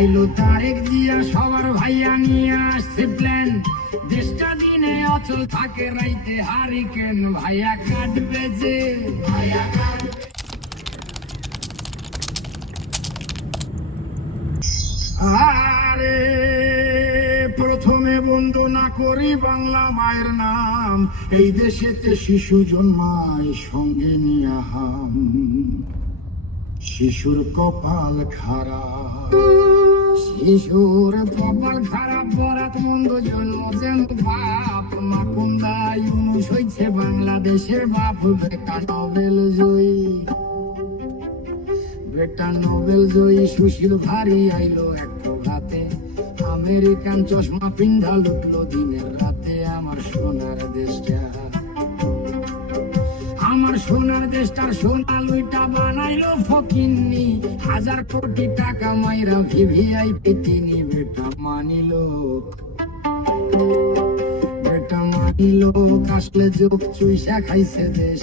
আইলো তারেক জিয়া সবার ভাইয়া নিয়ে আসছে প্ল্যান, দেশটা দিনে অচল থাকে রাইতে হারিকেন, ভাইয়া কাটবে যে আরে প্রথমে বন্দনা করি বাংলা মায়ের নাম, এই দেশেতে শিশু জন্মায় সঙ্গে নিয়ে হাম, শিশুর কপাল খারাপ, শিশুর কপাল খারাপ, বরাত মন্দ জন্ম যেন বাপ, মাকুন্দা ইউনুস হইছে বাংলাদেশের বাপ, বেটা নোবেল জয়ী, বেটা নোবেল জয়ী সুশীল ভারী আইলো এক প্রভাতে, আমেরিকান চশমা পিন্ধা লুটলো দিনের রাতে আমার সোনার দেশটা, আমার সোনার দেশটার সোনা লুইটা বানাইলো ফকিন্নি, 1000 কোটি টাকা মাইরা ভিভিআইপি তিনি, বেটা মানিলো, বেটা মানিলো, আসলে যোগ চুইসা খাইছে দেশ,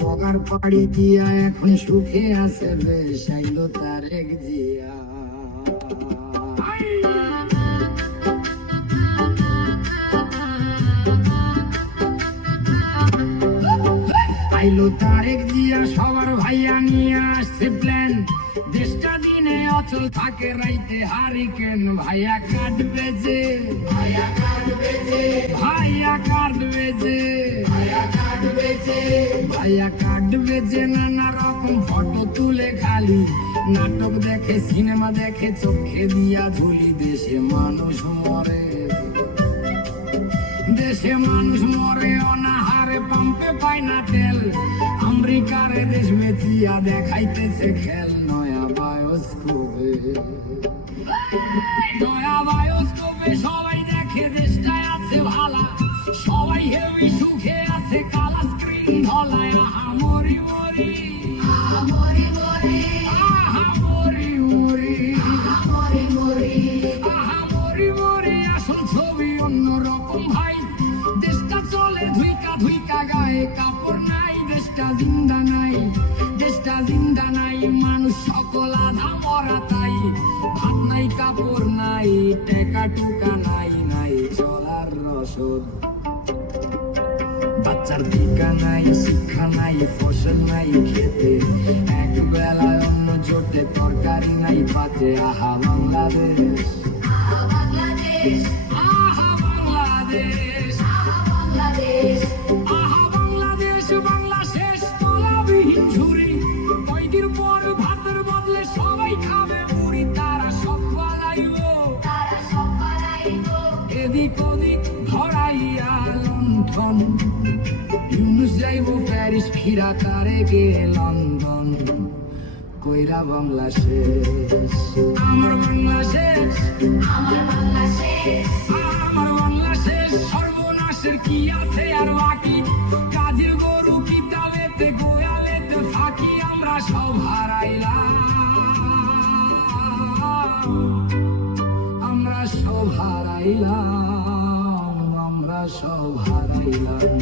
পগার পাড়ি দিয়া এখন সুখে আছে বেশ, আইলো তারেক জিয়া, আইলো তারেক জিয়া সবার ভাইয়া নিয়ে আসছে প্ল্যান, দেশটা দিনে অচল থাকে রাইতে হারিকেন, ভাইয়া কাটবে যে ভাইয়া কাটবে যে ভাইয়া কাটবে যে ভাইয়া কাটবে যে ভাইয়া কাটবে যে, নানা রকম ফটো তুলে খালি, নাটক দেখে সিনেমা দেখে চোখে দিয়া ঝুলি, দেশে মানুষ মরে, দেশে মানুষ মরে অনাহারে, পাম্পে পায় না তেল, আমেরিকারে দেশ মেচিয়া দেখাইতেছে খেল, নয়া বায়োস্কোপে, নয়া বায়োস্কোপে সবাই দেখে দেশটায় আছে ভালা, সবাই হেভি সুখে আছে, কালা স্ক্রিন ধলায়, আহা মরি মরি, আহা মরি মরি, আহা মরি মরি, আহা মরি মরি, আহা মরি মরি, আসল ছবি অন্যরকম ভাই, দেশটা চলে ধুইকা ধুইকা, গায়ে কাপড় নাই, দেশটা জিন্দা নাই, দেশটা জিন্দা নাই, মানুষ সকল আধা মরা তাই, ভাত নাই কাপড় নাই, টেকা টুকা নাই, নাই চলার রসদ, বাচ্চার টিকা নাই, শিক্ষা নাই, ফসল নাই খেতে, এক বেলায় অন্য জোটে তরকারি নাই পাতে, আহা বাংলাদেশ, আহা বাংলাদেশ, আহা বাংলাদেশ, আহা বাংলাদেশ, আহা বাংলাদেশ, বাংলা শেষ তলাবিহীন ঝুড়ি, কয়দিন পর ভাতের বদলে সবাই খাবে মুড়ি, তারা সব পালাইবো, তারা সব পালাইবো, এদিক ওদিক ধরাইয়া লণ্ঠন, ইউনুস যাইবো প্যারিস, ফিরা তারেকে লন্ডন, কইরা বাংলা শেষ, আমার বাংলা শেষ, আমার বাংলা শেষ, আমার বাংলা শেষ, সর্বনাশের কি আছে আর বাকি, কাজের গরু কিতাবেতে গোয়ালেতে ফাঁকি, আমরা সব হারাইলাম, আমরা সব হারাইলাম, আমরা সব হারাইলাম,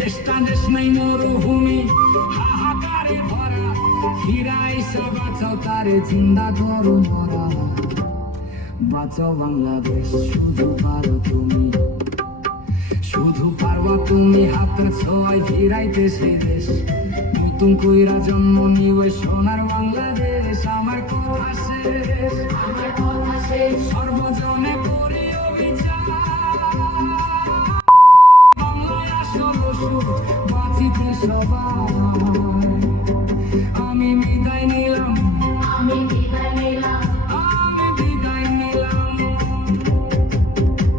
দেশটা দেশ নাই মরুভূমি হাহাকারে ভরা, ফিরাইসা বাঁচাও তারে চিন্তা করো মরা, বাঁচাও বাংলাদেশ, শুধু পারো তুমি, শুধু পারবা তুমি, হাতের ছোঁয়ায় ফিরাইতে সে দেশ, নতুন কইরা জন্ম নিবে সোনার বাংলাদেশ, আমার কথা শেষ, আমার কথা শেষ, সর্বজনে করে অভিযান, বাংলায় আসল সুখ বাঁচিতে সবাই।